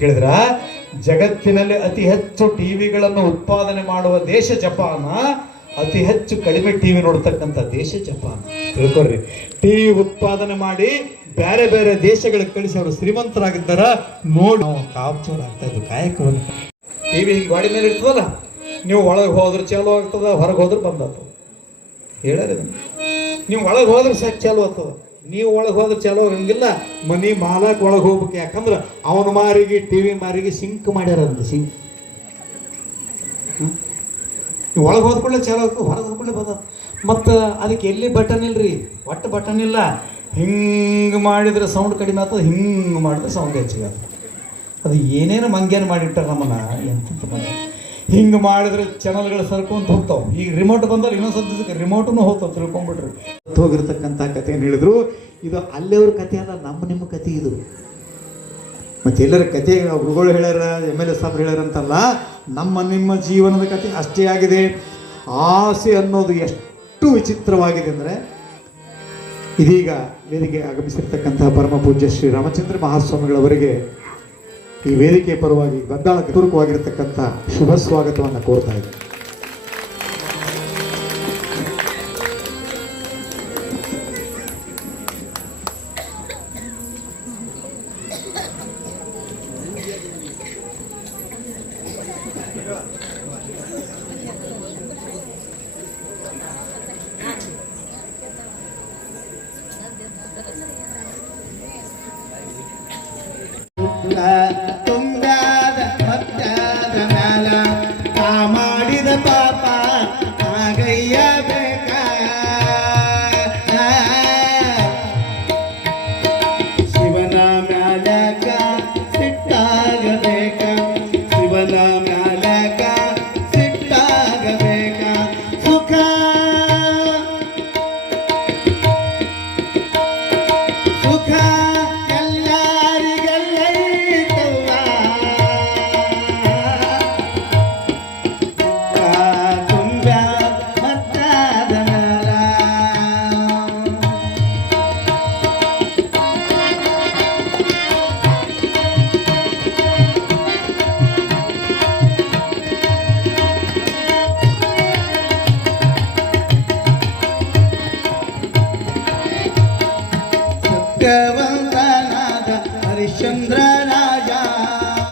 ಕೇಳಿದ್ರ, ಜಗತ್ತಿನಲ್ಲಿ ಅತಿ ಹೆಚ್ಚು ಟಿವಿಗಳನ್ನು ಉತ್ಪಾದನೆ ಮಾಡುವ ದೇಶ ಜಪಾನ, ಅತಿ ಹೆಚ್ಚು ಕಡಿಮೆ ಟಿವಿ ನೋಡ್ತಕ್ಕಂಥ ದೇಶ ಜಪಾನ್. ತಿಳ್ಕೊಳ್ರಿ. ಟಿವಿ ಉತ್ಪಾದನೆ ಮಾಡಿ ಬೇರೆ ಬೇರೆ ದೇಶಗಳಿಗೆ ಕಳಿಸಿ ಅವರು ಶ್ರೀಮಂತರಾಗಿದ್ದಾರ, ನೋಡಿ ನಾವು ಕಾಪ್ಚೋರ್ ಆಗ್ತಾ ಇದ್ದು ಕಾಯಕವನ್ನು. ಟಿವಿ ಹಿಂಗೆ ಗಾಡಿ ಮೇಲೆ ಇರ್ತದಲ್ಲ, ನೀವು ಒಳಗೆ ಹೋದ್ರೆ ಚಾಲು ಆಗ್ತದ, ಹೊರಗೆ ಹೋದ್ರೆ ಹೇಳ್ಯಾರ ಇದನ್ನ. ನೀವು ಒಳಗೆ ಹೋದ್ರೆ ಸಾಕು ಚಾಲು ಆಗ್ತದ. ನೀವು ಒಳಗೆ ಹೋದ್ರೆ ಚಲೋ ಹಂಗಿಲ್ಲ ಮನಿ ಮಾಲಕ್ ಒಳಗೆ ಹೋಗ್ಬೇಕು. ಯಾಕಂದ್ರೆ ಅವನ ಮಾರಿಗೆ ಟಿವಿ ಮಾರಿಗೆ ಸಿಂಕ್ ಮಾಡ್ಯಾರಂತ ಸಿಂಕ್. ಒಳಗೆ ಹೋದ್ಕೊಳ್ಳೆ ಚಲೋ ಹೊರಗೆ ಹೋದ್ಕೊಳ್ಳೆ ಬದ ಮತ್ತು ಅದಕ್ಕೆ ಎಲ್ಲಿ ಬಟನ್ ಇಲ್ರಿ? ಒಟ್ಟು ಬಟನ್ ಇಲ್ಲ. ಹಿಂಗೆ ಮಾಡಿದ್ರೆ ಸೌಂಡ್ ಕಡಿಮೆ ಆಗ್ತದೆ, ಹಿಂಗೆ ಮಾಡಿದ್ರೆ ಸೌಂಡ್ ಹೆಚ್ಚಿಗೆ ಆಗ್ತದೆ. ಅದು ಏನೇನು ಮಂಗ್ಯಾನ ಮಾಡಿಟ್ಟಾರ ನಮ್ಮನ್ನ ಎಂತ ಹಿಂಗೆ ಮಾಡಿದ್ರೆ ಚಾನಲ್ಗಳು ಸರ್ಕೊಂತ ಹೋಗ್ತಾವ. ಈಗ ರಿಮೋಟ್ ಬಂದ್ರೆ ಇನ್ನೊಂದು ಸ್ವಲ್ಪ ರಿಮೋಟನ್ನು ಹೋಗ್ತಾವ ತಿಳ್ಕೊಂಡ್ಬಿಟ್ರಿ ಹೋಗಿರ್ತಕ್ಕಂಥ ಕಥೆಯನ್ನು ಹೇಳಿದ್ರು. ಇದು ಅಲ್ಲೆವ್ರ ಕಥೆ ಅಲ್ಲ, ನಮ್ಮ ನಿಮ್ಮ ಕಥೆ ಇದು. ಮತ್ತೆ ಎಲ್ಲರ ಕತೆ ಗುರುಗಳು ಹೇಳ್ಯಾರ, ಎಂ ಎಲ್ ಎ ಸಾಬ್ರು ಹೇಳ್ಯಾರ ಅಂತಲ್ಲ ನಮ್ಮ ನಿಮ್ಮ ಜೀವನದ ಕಥೆ ಅಷ್ಟೇ ಆಗಿದೆ. ಆಸೆ ಅನ್ನೋದು ಎಷ್ಟು ವಿಚಿತ್ರವಾಗಿದೆ ಅಂದರೆ, ಇದೀಗ ವೇದಿಕೆ ಆಗಮಿಸಿರ್ತಕ್ಕಂತಹ ಪರಮ ಪೂಜ್ಯ ಶ್ರೀ ರಾಮಚಂದ್ರ ಮಹಾಸ್ವಾಮಿಗಳವರಿಗೆ ಈ ವೇದಿಕೆ ಪರವಾಗಿ ಗದ್ದಾಳ ಪೂರ್ವಕವಾಗಿರ್ತಕ್ಕಂಥ ಶುಭ ಸ್ವಾಗತವನ್ನು ಕೋರ್ತಾ ಇದ್ದೀನಿ. ತುಂಗಾದ विठ्ठवंता नादा हरिश्चंद्र